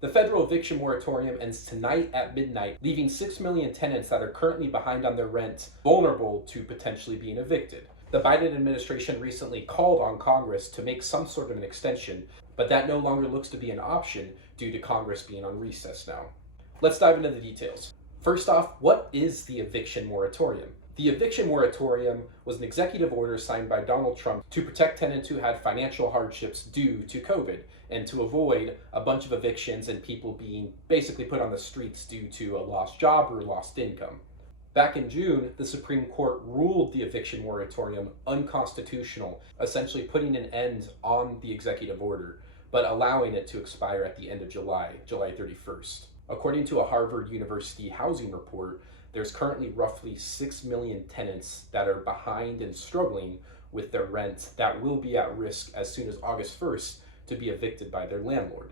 The federal eviction moratorium ends tonight at midnight, leaving 6 million tenants that are currently behind on their rent vulnerable to potentially being evicted. The Biden administration recently called on Congress to make some sort of an extension, but that no longer looks to be an option due to Congress being on recess now. Let's dive into the details. First off, what is the eviction moratorium? The eviction moratorium was an executive order signed by Donald Trump to protect tenants who had financial hardships due to COVID and to avoid a bunch of evictions and people being basically put on the streets due to a lost job or lost income. Back in June, the Supreme Court ruled the eviction moratorium unconstitutional, essentially putting an end on the executive order, but allowing it to expire at the end of July 31st. According to a Harvard University housing report, there's currently roughly 6 million tenants that are behind and struggling with their rent that will be at risk as soon as August 1st to be evicted by their landlord.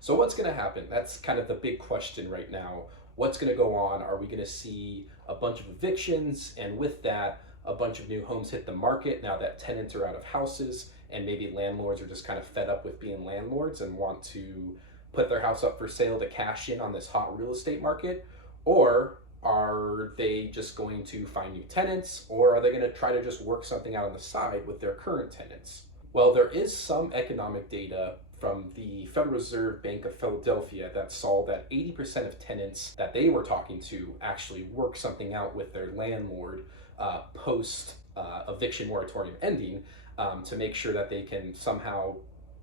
So what's going to happen? That's kind of the big question right now. What's going to go on? Are we going to see a bunch of evictions, and with that, a bunch of new homes hit the market now that tenants are out of houses, and maybe landlords are just kind of fed up with being landlords and want to put their house up for sale to cash in on this hot real estate market? Or are they just going to find new tenants, or are they going to try to just work something out on the side with their current tenants? Well, there is some economic data from the Federal Reserve Bank of Philadelphia that saw that 80% of tenants that they were talking to actually work something out with their landlord post eviction moratorium ending to make sure that they can somehow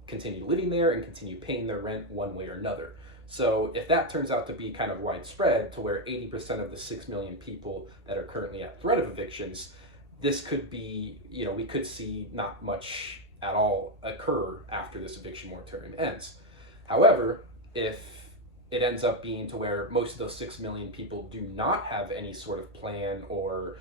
continue living there and continue paying their rent one way or another. So if that turns out to be kind of widespread to where 80% of the 6 million people that are currently at threat of evictions, this could be, we could see not much at all occur after this eviction moratorium ends. However, if it ends up being to where most of those 6 million people do not have any sort of plan or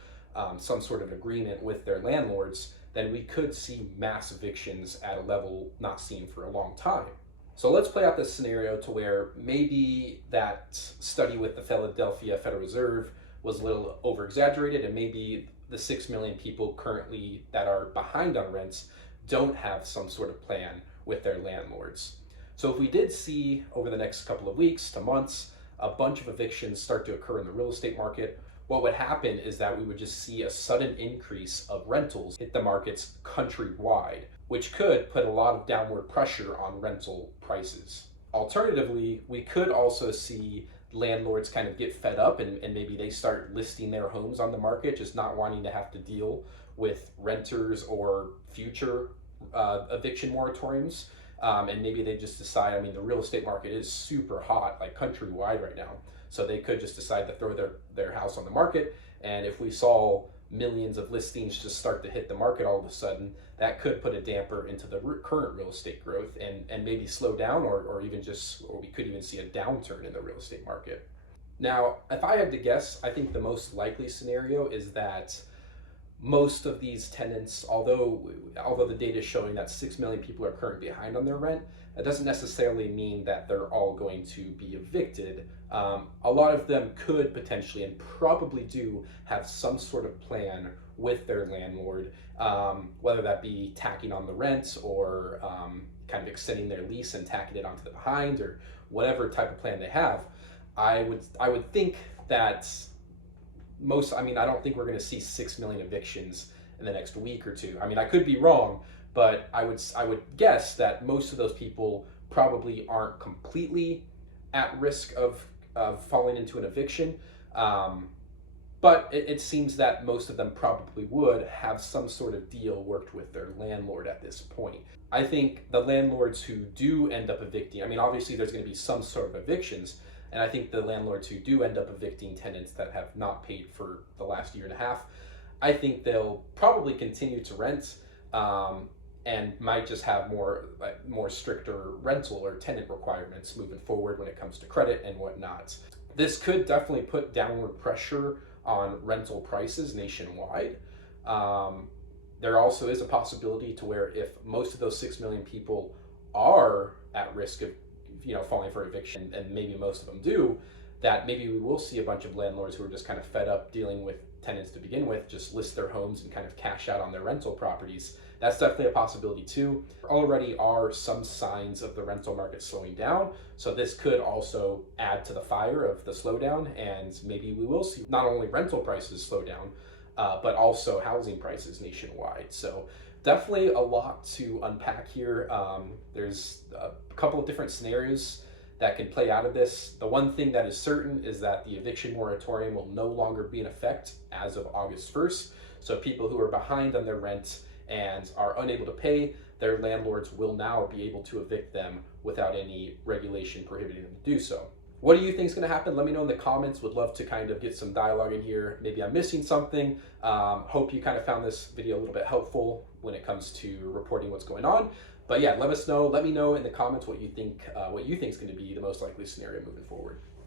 some sort of agreement with their landlords, then we could see mass evictions at a level not seen for a long time. So let's play out this scenario to where maybe that study with the Philadelphia Federal Reserve was a little over exaggerated, and maybe the 6 million people currently that are behind on rents don't have some sort of plan with their landlords. So if we did see over the next couple of weeks to months a bunch of evictions start to occur in the real estate market, what would happen is that we would just see a sudden increase of rentals hit the markets countrywide, which could put a lot of downward pressure on rental prices. Alternatively, we could also see landlords kind of get fed up and maybe they start listing their homes on the market, just not wanting to have to deal with renters or future eviction moratoriums. And maybe they just decide, the real estate market is super hot, like countrywide right now. So they could just decide to throw their house on the market. And if we saw millions of listings just start to hit the market all of a sudden, that could put a damper into the current real estate growth and maybe slow down or we could even see a downturn in the real estate market. Now, if I had to guess, I think the most likely scenario is that most of these tenants, although the data is showing that 6 million people are currently behind on their rent, that doesn't necessarily mean that they're all going to be evicted. A lot of them could potentially and probably do have some sort of plan with their landlord, whether that be tacking on the rent or kind of extending their lease and tacking it onto the behind, or whatever type of plan they have. I would think that I don't think we're going to see 6 million evictions in the next week or two. I could be wrong, but I would guess that most of those people probably aren't completely at risk of falling into an eviction. But it seems that most of them probably would have some sort of deal worked with their landlord at this point. I think the landlords who do end up evicting, obviously there's going to be some sort of evictions, and I think the landlords who do end up evicting tenants that have not paid for the last year and a half, I think they'll probably continue to rent and might just have more stricter rental or tenant requirements moving forward when it comes to credit and whatnot. This could definitely put downward pressure on rental prices nationwide. There also is a possibility to where if most of those 6 million people are at risk of falling for eviction, and maybe most of them do, that maybe we will see a bunch of landlords who are just kind of fed up dealing with tenants to begin with just list their homes and kind of cash out on their rental properties that's definitely a possibility too. There already are some signs of the rental market slowing down, so this could also add to the fire of the slowdown, and maybe we will see not only rental prices slow down, but also housing prices nationwide. So definitely a lot to unpack here. There's a couple of different scenarios that can play out of this. The one thing that is certain is that the eviction moratorium will no longer be in effect as of August 1st. So people who are behind on their rent and are unable to pay, their landlords will now be able to evict them without any regulation prohibiting them to do so. What do you think is going to happen? Let me know in the comments. Would love to kind of get some dialogue in here. Maybe I'm missing something. Hope you kind of found this video a little bit helpful when it comes to reporting what's going on. But yeah, let us know. Let me know in the comments what you think is going to be the most likely scenario moving forward.